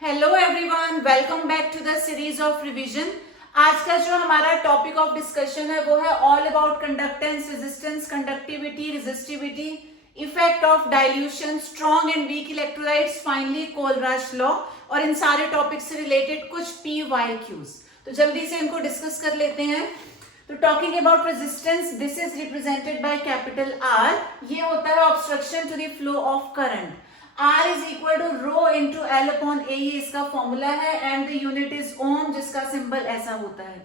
Hello everyone, welcome back to the series of revision. आज का जो हमारा टॉपिक ऑफ डिस्कशन है वो है all about conductance, resistance, conductivity, resistivity, effect of dilution, strong and weak electrolytes, finally Kohlrausch law और इन सारे टॉपिक से रिलेटेड कुछ PYQs। तो जल्दी से इनको डिस्कस कर लेते हैं। तो talking about resistance, this is represented by capital R। ये होता है obstruction to the flow of current. R is equal to rho into L upon A, ये इसका फॉर्मूला है एंड द यूनिट इज ओम, जिसका सिंबल ऐसा होता है।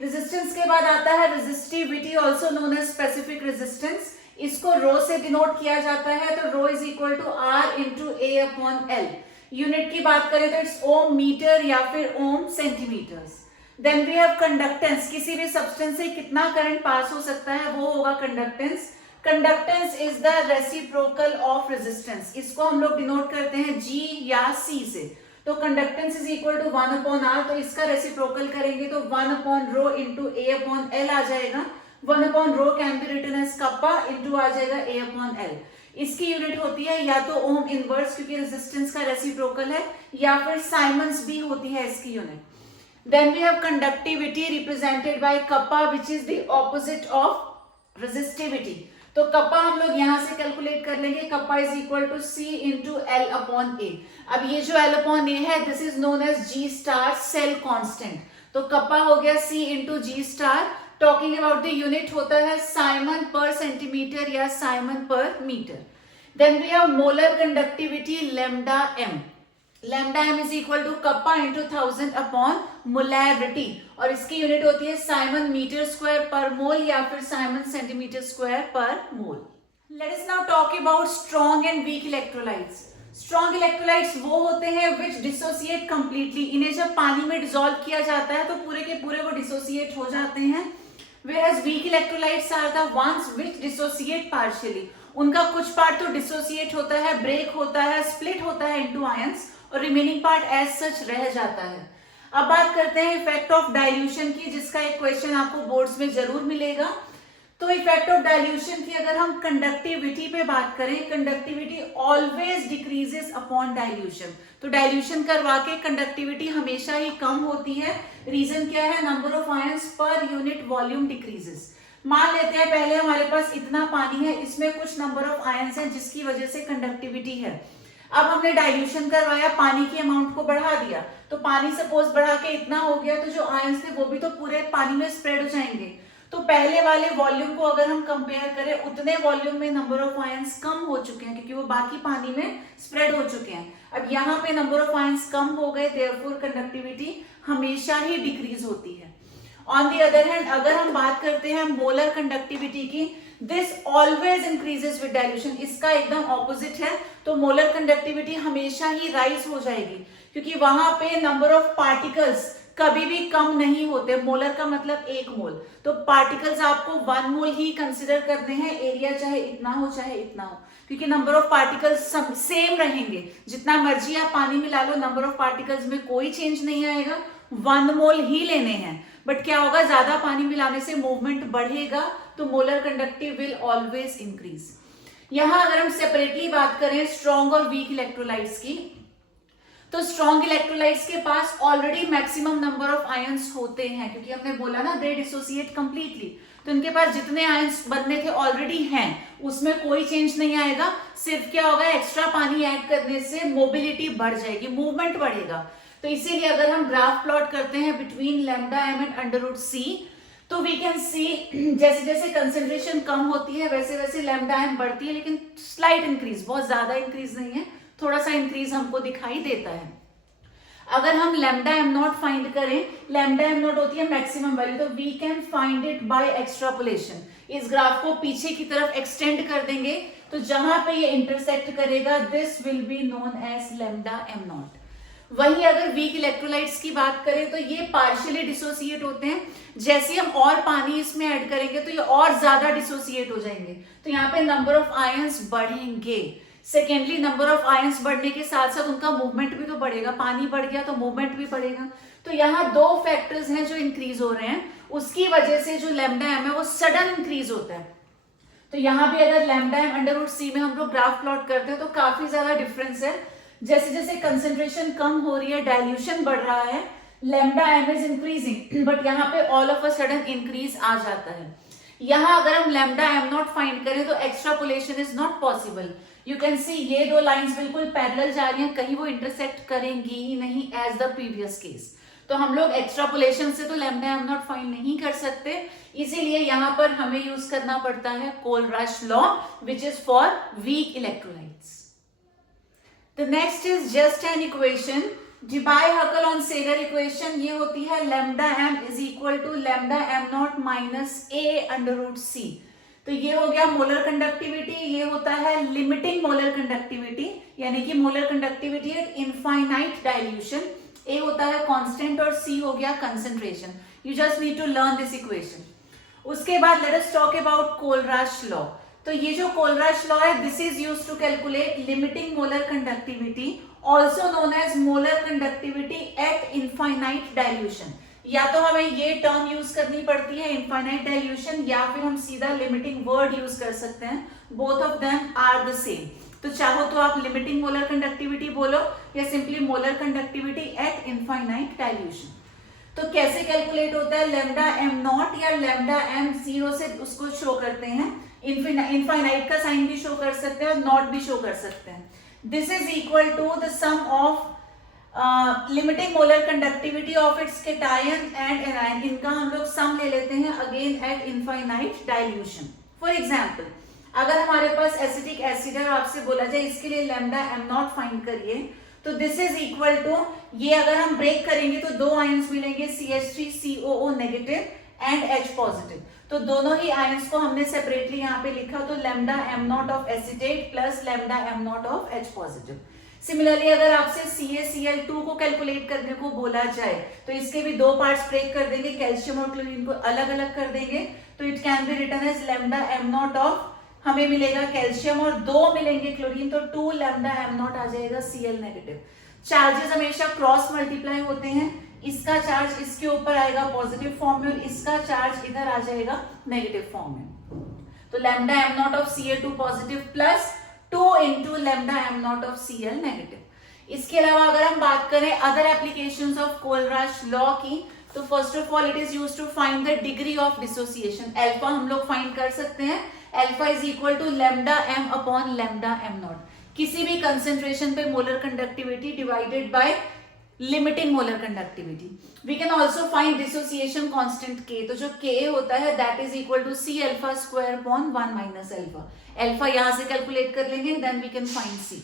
रेजिस्टेंस के बाद आता है resistivity, also known as specific resistance. इसको रो से डिनोट किया जाता है, तो rho is equal to R into A upon L। Unit की बात करें तो इट्स ओम मीटर या फिर ohm centimetres. Then we have conductance, किसी भी सब्सटेंस से कितना करंट पास हो सकता है वो होगा conductance. Conductance is the reciprocal of resistance, इसको हम लोग डिनोट करते हैं G या C से। तो conductance is equal to 1 upon R, तो इसका रेसिप्रोकल करेंगे तो 1 upon rho into A upon L आ जाएगा। 1 upon rho can be written as kappa into आ जाएगा A अपॉन L। इसकी यूनिट होती है या तो ओम इनवर्स, क्योंकि रेजिस्टेंस का रेसिप्रोकल है, या फिर साइमंस भी होती है इसकी unit. Then we have conductivity represented by kappa, which is the opposite of resistivity. तो कप्पा हम लोग यहां से कैलकुलेट कर लेंगे, kappa is equal to C into L upon A। अब ये जो L अपॉन A है, this is known as G star cell constant. तो कप्पा हो गया C into G star. Talking about the unit होता है साइमन पर सेंटीमीटर या siemens per metre. Then we have molar conductivity lambda m। Lambda m is equal to kappa into 1000 upon molarity, और इसकी unit होती है Simon metre square per मोल या फिर Simon centimetre square per mole. Let us now talk about strong and weak electrolytes. Strong electrolytes वो होते हैं विच dissociate completely. इन्हें जब पानी में डिसॉल्व किया जाता है तो पूरे के पूरे वो डिसोसिएट हो जाते हैं। whereas weak electrolytes are the ones which dissociate partially। उनका कुछ पार्ट तो डिसोसिएट होता है, ब्रेक होता है, स्प्लिट होता है इनटू आयंस, और रिमेनिंग पार्ट एज सच रह जाता है। अब बात करते हैं इफेक्ट ऑफ डाइल्यूशन की, जिसका एक क्वेश्चन आपको बोर्ड्स में जरूर मिलेगा। तो इफेक्ट ऑफ डाइल्यूशन की अगर हम कंडक्टिविटी पे बात करें, conductivity always decreases upon dilution. तो डाइल्यूशन करवा के कंडक्टिविटी हमेशा ही कम होती है। रीजन क्या है? Number of ions per unit volume decreases. मान लेते हैं पहले हमारे पास इतना पानी है, इसमें कुछ नंबर ऑफ आयंस हैं जिसकी वजह से कंडक्टिविटी है। अब हमने डाइल्यूशन करवाया, पानी की अमाउंट को बढ़ा दिया, तो पानी सपोज बढ़ा के इतना हो गया, तो जो आयंस थे वो भी तो पूरे पानी में स्प्रेड हो जाएंगे। तो पहले वाले वॉल्यूम को अगर हम कंपेयर करें, उतने वॉल्यूम में नंबर ऑफ आयंस कम हो चुके हैं, क्योंकि वो बाकी पानी में स्प्रेड हो चुके हैं। अब यहाँ पे नंबर ऑफ आयंस कम हो गए, देयरफॉर कंडक्टिविटी हमेशा ही डिक्रीज होती है। ऑन दी अदर हैंड, अगर हम बात करते हैं मोलर कंडक्टिविटी की, this always increases with dilution, इसका एकदम ऑपोजिट है। तो मोलर कंडक्टिविटी हमेशा ही राइज हो जाएगी, क्योंकि वहां पे नंबर ऑफ पार्टिकल्स कभी भी कम नहीं होते। मोलर का मतलब 1 मोल, तो पार्टिकल्स आपको 1 मोल ही कंसिडर करने हैं, एरिया चाहे इतना हो चाहे इतना हो, क्योंकि नंबर ऑफ पार्टिकल्स सेम रहेंगे। जितना मर्जी आप पानी मिला लो, नंबर ऑफ पार्टिकल्स में कोई चेंज नहीं आएगा, 1 मोल ही लेने हैं। बट क्या होगा, ज्यादा पानी मिलाने से मूवमेंट बढ़ेगा, तो molar conductive will always increase. यहां अगर हम सेपरेटली बात करें स्ट्रॉन्ग और वीक इलेक्ट्रोलाइट्स की, तो स्ट्रॉन्ग इलेक्ट्रोलाइट्स के पास already maximum number of ions होते हैं, क्योंकि हमने बोला ना दे डिसोसिएट कंप्लीटली। तो इनके पास जितने आयंस बनने थे ऑलरेडी हैं, उसमें कोई चेंज नहीं आएगा। सिर्फ क्या होगा, एक्स्ट्रा पानी ऐड करने से मोबिलिटी बढ़ जाएगी, मूवमेंट बढ़ेगा। तो इसीलिए अगर हम ग्राफ प्लॉट करते हैं between lambda m and under root c, तो वी कैन सी जैसे जैसे कंसेंट्रेशन कम होती है वैसे वैसे लैम्डा m बढ़ती है, लेकिन स्लाइट इंक्रीज, बहुत ज्यादा इंक्रीज नहीं है, थोड़ा सा इंक्रीज हमको दिखाई देता है। अगर हम लैम्डा m नॉट फाइंड करें, लैम्डा m नॉट होती है मैक्सिमम वैल्यू, तो we can find it by extrapolation. इस ग्राफ को पीछे की तरफ एक्सटेंड कर देंगे, तो जहां पे ये इंटरसेक्ट करेगा, this will be known as lambda m naught. वहीं अगर वीक इलेक्ट्रोलाइट्स की बात करें, तो ये पार्शियली डिसोसिएट होते हैं। जैसे हम और पानी इसमें ऐड करेंगे तो ये और ज्यादा डिसोसिएट हो जाएंगे, तो यहाँ पे नंबर ऑफ आयंस बढ़ेंगे। सेकेंडली, नंबर ऑफ आयंस बढ़ने के साथ साथ उनका मूवमेंट भी तो बढ़ेगा, पानी बढ़ गया तो मूवमेंट भी बढ़ेगा। तो यहाँ 2 फैक्टर्स हैं जो इंक्रीज हो रहे हैं, उसकी वजह से जो लैम्डा m है वो सडन इंक्रीज होता है। तो यहाँ भी अगर lambda m under root c में हम लोग ग्राफ प्लॉट करते हैं तो काफी ज्यादा डिफरेंस है। जैसे जैसे कंसेंट्रेशन कम हो रही है, डाइल्यूशन बढ़ रहा है, lambda M is increasing, but यहाँ पे all of a sudden increase आ जाता है। यहाँ अगर हम लैम्डा एम नॉट फाइंड करें तो extrapolation is not possible. You can see ये दो लाइंस बिल्कुल पैरेलल जा रही हैं, कहीं वो इंटरसेक्ट करेंगी ही नहीं एज द प्रीवियस केस। तो हम लोग एक्स्ट्रापोलेशन से तो लैम्डा एम नॉट फाइंड नहीं कर सकते, इसीलिए यहाँ पर हमें यूज करना पड़ता है Kohlrausch law, which is for weak electrolytes. The next is just an equation, Debye-Huckel-on-Sager equation. ये होती है lambda M is equal to lambda M naught minus A under root C. तो ये हो गया मोलर कंडक्टिविटी, ये होता है लिमिटिंग मोलर कंडक्टिविटी, यानी कि molar conductivity at infinite dilution. A होता है कांस्टेंट और सी हो गया concentration. You just need to learn this equation. उसके बाद let us talk about Kohlrausch law. तो ये जो कोलराश लॉ है, this is used to calculate limiting molar conductivity, also known as molar conductivity at infinite dilution. या तो हमें ये टर्म यूज करनी पड़ती है इनफाइनाइट डाइल्यूशन, या फिर हम सीधा लिमिटिंग वर्ड यूज कर सकते हैं, both of them are the same. तो चाहो तो आप लिमिटिंग मोलर कंडक्टिविटी बोलो या simply molar conductivity at infinite dilution. तो कैसे कैलकुलेट होता है, लैम्डा एम नॉट या लैम्डा एम जीरो से उसको शो करते हैं, इनफाइनाइट का साइन भी शो कर सकते हैं और नॉट भी शो कर सकते हैं। This is equal to the sum of limiting molar conductivity of its cation and anion. इनका हम लोग सम ले लेते हैं again at infinite dilution. For example, अगर हमारे पास एसिटिक एसिड है, आपसे बोला जाए इसके लिए लैम्डा एम नॉट फाइंड करिए, तो दिस इज इक्वल टू, ये अगर हम ब्रेक करेंगे तो दो आयंस मिलेंगे, CH3COO negative and H positive. तो दोनों ही आयंस को हमने सेपरेटली यहाँ पे लिखा, तो lambda M naught of acetate plus lambda M naught of H positive. Similarly अगर आपसे CaCl2 को कैलकुलेट करने को बोला जाए तो इसके भी दो पार्ट्स ब्रेक कर देंगे, कैल्शियम और क्लोरीन को अलग अलग कर देंगे, तो it can be written as lambda M naught of, हमें मिलेगा कैल्शियम और दो मिलेंगे क्लोरीन, तो 2 लैम्डा एम नॉट आ जाएगा Cl नेगेटिव। चार्जेस हमेशा क्रॉस मल्टीप्लाई होते हैं, इसका चार्ज इसके ऊपर आएगा पॉजिटिव फॉर्म में और इसका चार्ज इधर आ जाएगा नेगेटिव फॉर्म में। तो lambda M naught of Cl2 positive plus 2 into lambda M naught of Cl negative. इसके अलावा अगर हम बात करें other applications of Kohlrausch law की, तो first of all it is used to find the degree of dissociation. Alpha हम लोग फाइंड कर सकते हैं, alpha is equal to lambda m upon lambda M naught, किसी भी कंसेंट्रेशन पे molar conductivity divided by limiting molar conductivity. We can also find dissociation constant K, तो जो K होता है that is equal to C alpha square upon 1 minus alpha. Alpha यहां से calculate कर लेंगे, then we can find C।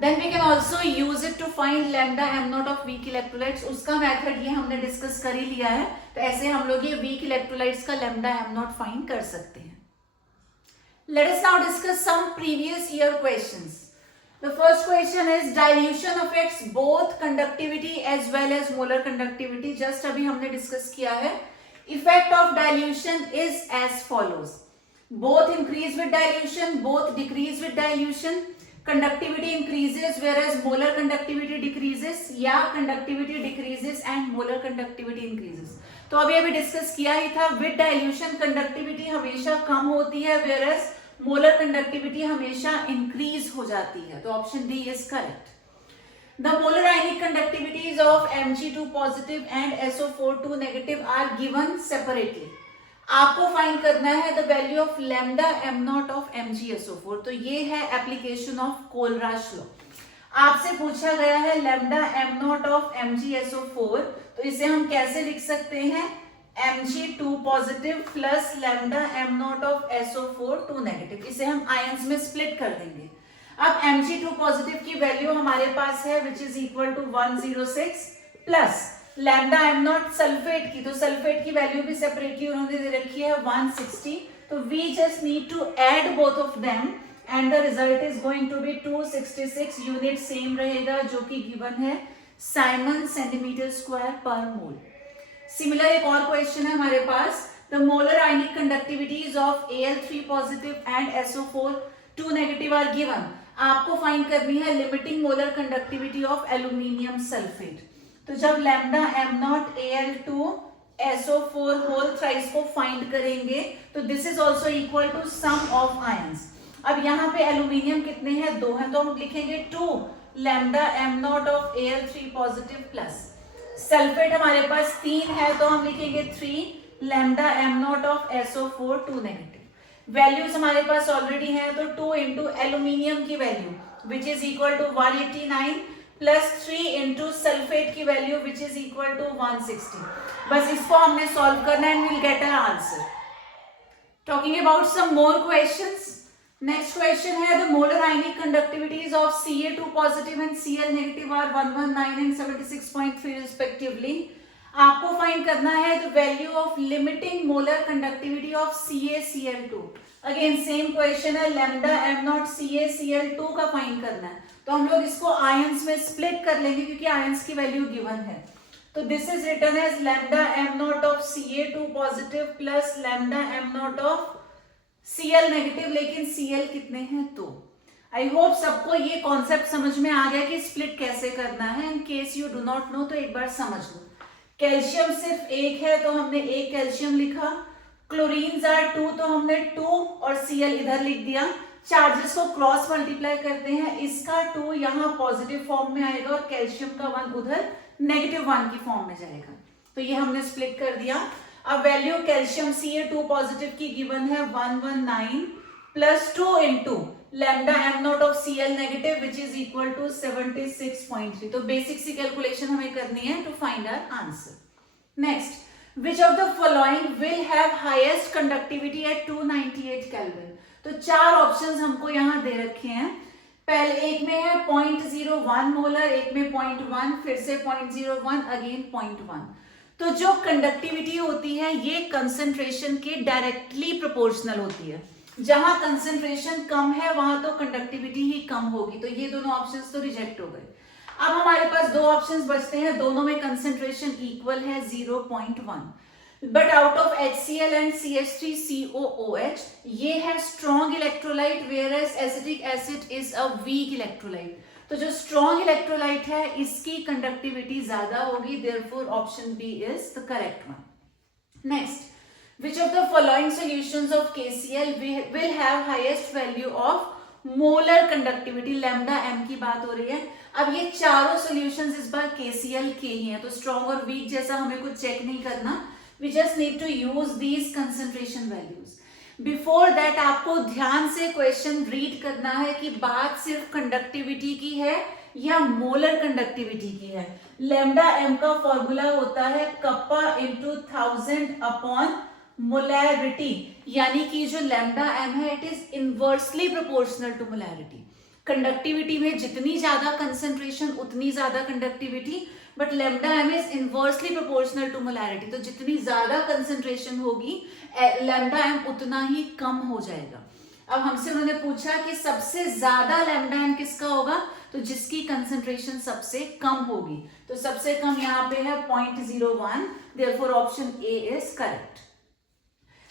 Then we can also use it to find lambda M naught of weak electrolytes. उसका method ये हमने discuss कर ही लिया है, तो ऐसे हम लोग ये वीक इलेक्ट्रोलाइट्स का लैम्डा एम नॉट फाइंड कर सकते हैं। Let us now discuss some previous year questions. The first question is dilution affects both conductivity as well as molar conductivity. Just अभी हमने discuss किया है। Effect of dilution is as follows. Both increase with dilution, both decrease with dilution. Conductivity increases whereas molar conductivity decreases, या conductivity decreases and molar conductivity increases. तो अभी अभी discuss किया ही था, विद डाइल्यूशन कंडक्टिविटी हमेशा कम होती है, वेयरएज मोलर कंडक्टिविटी हमेशा इंक्रीज हो जाती है। तो option D is correct. The molar ionic conductivities of Mg2 positive and SO4 negative are given separately. आपको फाइंड करना है the value of lambda M naught of MgSO4। तो ये है एप्लीकेशन ऑफ कोलराश लॉ। आपसे पूछा गया है lambda M naught of MgSO4, तो इसे हम कैसे लिख सकते हैं, Mg2 positive plus lambda M naught of SO4 negative. इसे हम आयंस में स्प्लिट कर देंगे। अब Mg2 पॉजिटिव की वैल्यू हमारे पास है which is equal to 106 plus lambda M naught sulphate की, तो सल्फेट की वैल्यू भी सेपरेटली उन्होंने दे रखी है 160। तो we just need to add both of them and the result is going to be 266 unit same रहेगा, जो कि गिवन है साइमन सेंटीमीटर स्क्वायर पर मोल। सिमिलर एक और क्वेश्चन है हमारे पास, the molar ionic conductivities of Al3 positive and SO4 negative are given. आपको फाइंड करनी है limiting molar conductivity of aluminium sulphate. तो जब lambda M naught Al2 SO4 whole thrice को फाइंड करेंगे तो this is also equal to sum of ions. अब यहाँ पे एल्यूमिनियम कितने हैं, 2 हैं, तो हम लिखेंगे 2 lambda M naught of Al3 positive plus sulphate हमारे पास 3 है तो हम लिखेंगे 3 lambda M naught of SO4 2 negative. Values हमारे पास ऑलरेडी है तो 2 इंटू एल्यूमिनियम की value which is equal to 189 plus 3 into sulphate की value which is equal to 160। बस इसको हमने सॉल्व करना है and will get our answer. Talking about some more questions, next question है the molar ionic conductivities of Ca2 positive and Cl negative are 119 and 76.3 respectively. आपको find करना है the value of limiting molar conductivity of CaCl2। Again same question है, lambda M naught CaCl2 का find करना है तो हम लोग इसको आयंस में स्प्लिट कर लेंगे क्योंकि आयंस की वैल्यू गिवन है। तो this is written as lambda M naught of Ca2 positive plus lambda M naught of Cl negative, लेकिन Cl कितने हैं तो। आई होप सबको ये कॉन्सेप्ट समझ में आ गया कि स्प्लिट कैसे करना है। In case you do not know तो एक बार समझ लो। कैल्शियम सिर्फ एक है तो हमने एक कैल्शियम लिखा, क्लोरीन आर 2 तो हमने 2 और Cl इधर लिख दिया। चार्जेस को क्रॉस मल्टीप्लाई करते हैं, इसका 2 यहाँ पॉजिटिव फॉर्म में आएगा और कैल्शियम का 1 उधर नेगेटिव 1 की फॉर्म में जाएगा। तो ये हमने स्प्लिट कर दिया। अब वैल्यू कैल्शियम Ca2 पॉजिटिव की गिवन है 119 plus 2 into lambda M naught of Cl negative which is equal to 76.3। तो बेसिक सी कैलकुलेशन हमें करनी है to find our answer. Next, which of the following will have highest conductivity at 298 Kelvin? तो 4 options हमको यहाँ दे रखे हैं। पहले एक में है 0.01 मोलर, एक में 0.1, फिर से 0.01, अगेन 0.1। तो जो कंडक्टिविटी होती है ये कंसंट्रेशन के डायरेक्टली प्रोपोर्शनल होती है। जहां कंसंट्रेशन कम है वहां तो कंडक्टिविटी ही कम होगी। तो ये दोनों ऑप्शंस तो रिजेक्ट हो गए। अब हमारे पास 2 ऑप्शंस बचते हैं, दोनों में कंसंट्रेशन इक्वल है 0.1। But out of HCl and CH3COOH ये है strong electrolyte, whereas acetic acid is a weak electrolyte. तो जो स्ट्रॉन्ग इलेक्ट्रोलाइट है इसकी कंडक्टिविटी ज्यादा होगी, therefore option B is the correct one. Next, which of the following solutions of KCl will have highest value of molar conductivity? Lambda m की बात हो रही है। अब ये चारों सॉल्यूशंस इस बार KCl के ही हैं तो स्ट्रॉन्ग और वीक जैसा हमें कुछ चेक नहीं करना। We just need to use these concentration values. Before that आपको ध्यान से क्वेश्चन रीड करना है कि बात सिर्फ कंडक्टिविटी की है या मोलर कंडक्टिविटी की है। लैम्डा एम का फॉर्मूला होता है कप्पा इंटू 1000 अपॉन मोलैरिटी, यानी कि जो लैम्डा एम है it is inversely proportional to molarity. Conductivity में जितनी ज्यादा कंसंट्रेशन उतनी ज्यादा conductivity, but lambda M is inversely proportional to molarity. तो जितनी ज्यादा कंसंट्रेशन होगी लैम्डा एम उतना ही कम हो जाएगा। अब हमसे उन्होंने पूछा कि सबसे ज्यादा लैम्डा एम किसका होगा, तो जिसकी कंसंट्रेशन सबसे कम होगी। तो सबसे कम यहाँ पे है 0.01, therefore option A is correct.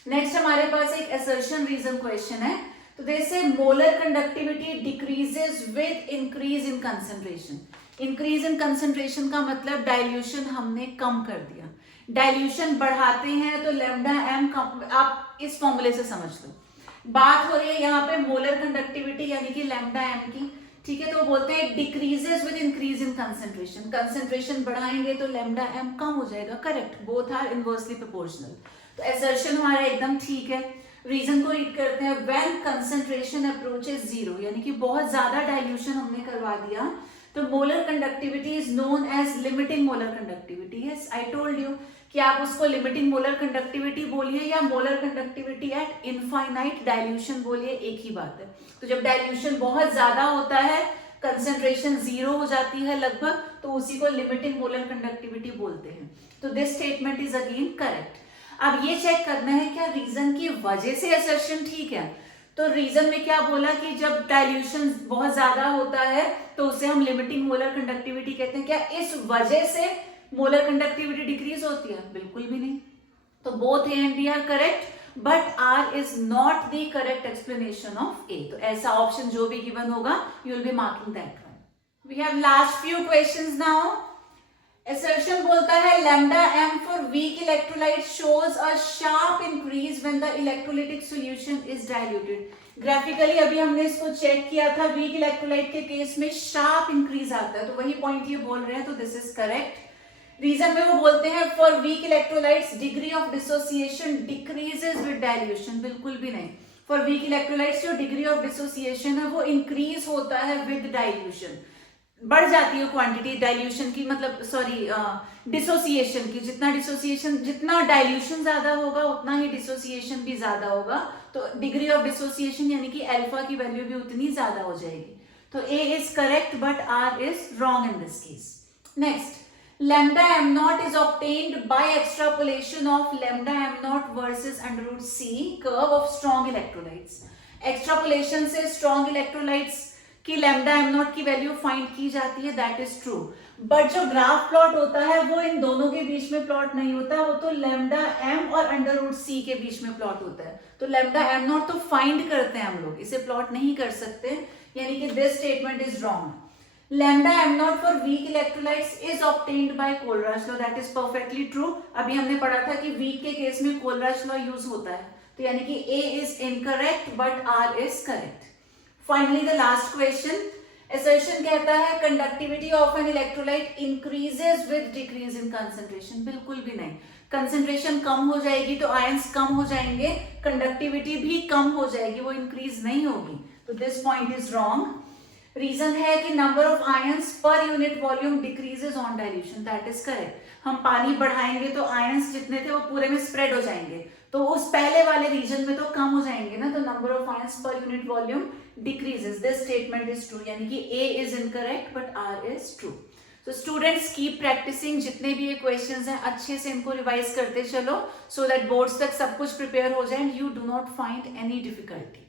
Next हमारे पास एक असर्शन रीजन क्वेश्चन है। तो दे से molar conductivity decreases with increase in concentration. Increase in concentration का मतलब डाइल्यूशन हमने कम कर दिया। डाइल्यूशन बढ़ाते हैं तो लैम्डा एम, आप इस फॉर्मूले से समझ लो। बात हो रही है यहाँ पे मोलर कंडक्टिविटी यानी कि लैम्डा एम की, ठीक है। तो बोलते हैं decreases with increase in concentration. Concentration बढ़ाएंगे तो लैम्डा एम कम हो जाएगा, correct. Both are inversely proportional. तो असर्शन हमारा एकदम ठीक है। रीजन को रीड करते हैं, व्हेन कंसंट्रेशन अप्रोचेस 0, यानी कि बहुत ज्यादा डाइल्यूशन हमने करवा दिया तो molar conductivity is known as limiting molar conductivity. Yes, I told you कि आप उसको लिमिटिंग मोलर कंडक्टिविटी बोलिए या molar conductivity at infinite dilution बोलिए, एक ही बात है। तो जब डाइल्यूशन बहुत ज्यादा होता है, कंसंट्रेशन 0 हो जाती है लगभग, तो उसी को लिमिटिंग मोलर कंडक्टिविटी बोलते हैं। तो this statement is again correct. अब ये चेक करना है क्या रीजन की वजह से असर्शन ठीक है। तो रीजन में क्या बोला कि जब डाइल्यूशन बहुत ज्यादा होता है तो उसे हम लिमिटिंग मोलर कंडक्टिविटी कहते हैं। क्या इस वजह से मोलर कंडक्टिविटी डिक्रीज होती है? बिल्कुल भी नहीं। तो both A and B are correct, but R is not the correct explanation of A. तो ऐसा ऑप्शन जो भी गिवन होगा you will be marking that one. We have last few questions now. Assertion बोलता है lambda m for weak electrolyte shows a sharp increase when the electrolytic solution is diluted. Graphically अभी हमने इसको check किया था, weak electrolyte के case में sharp increase आता है, तो वही पॉइंट ये बोल रहे हैं, तो दिस इज करेक्ट। रीजन में वो बोलते हैं for weak electrolytes degree of dissociation decreases with dilution, बिल्कुल भी नहीं। फॉर वीक इलेक्ट्रोलाइट्स जो डिग्री ऑफ डिसोसिएशन है वो इंक्रीज होता है विद डाइल्यूशन, बढ़ जाती है क्वांटिटी डाइल्यूशन की, मतलब सॉरी डिसोसिएशन की, जितना डाइल्यूशन ज्यादा होगा उतना ही डिसोसिएशन भी ज्यादा होगा, तो डिग्री ऑफ डिसोसिएशन यानी कि अल्फा की वैल्यू भी उतनी ज्यादा हो जाएगी। तो A is correct but R is wrong in this case. Next, lambda m naught is obtained by extrapolation of lambda m naught versus under root c curve of strong electrolytes। extrapolation से strong electrolytes की lambda am not की value find की जाती है, that is true, but जो graph plot होता है वो इन दोनों के बीच में प्लॉट नहीं होता, वो तो लैम्डा एम और अंडर रूट सी के बीच में प्लॉट होता है। तो लैम्डा एम नॉट तो फाइंड करते हैं हम लोग, इसे प्लॉट नहीं कर सकते, यानी कि this statement is wrong. Lambda M naught for weak electrolytes is obtained by Kohlrausch law, that is perfectly true. अभी हमने पढ़ा था कि वीक के केस में कोलराज लॉ यूज होता है, तो यानी कि A is incorrect but R is correct. Finally the last question, assertion कहता है conductivity of an electrolyte increases with decrease in concentration, बिल्कुल भी नहीं। कंसंट्रेशन कम हो जाएगी तो आयंस कम हो जाएंगे, कंडक्टिविटी भी कम हो जाएगी, वो इंक्रीज नहीं होगी, तो this point is wrong. Reason है कि number of ions per unit volume decreases on dilution, that is correct. हम पानी बढ़ाएंगे तो आयंस जितने थे वो पूरे में स्प्रेड हो जाएंगे, तो उस पहले वाले रीजन में तो कम हो जाएंगे ना, तो number of ions per unit volume decreases, this statement is true, यानी कि A is incorrect but R is true. तो स्टूडेंट्स कीप प्रैक्टिसिंग, जितने भी ये क्वेश्चंस हैं अच्छे से इनको रिवाइज करते चलो, सो दैट बोर्ड्स तक सब कुछ प्रिपेयर हो जाए and you do not find any difficulty.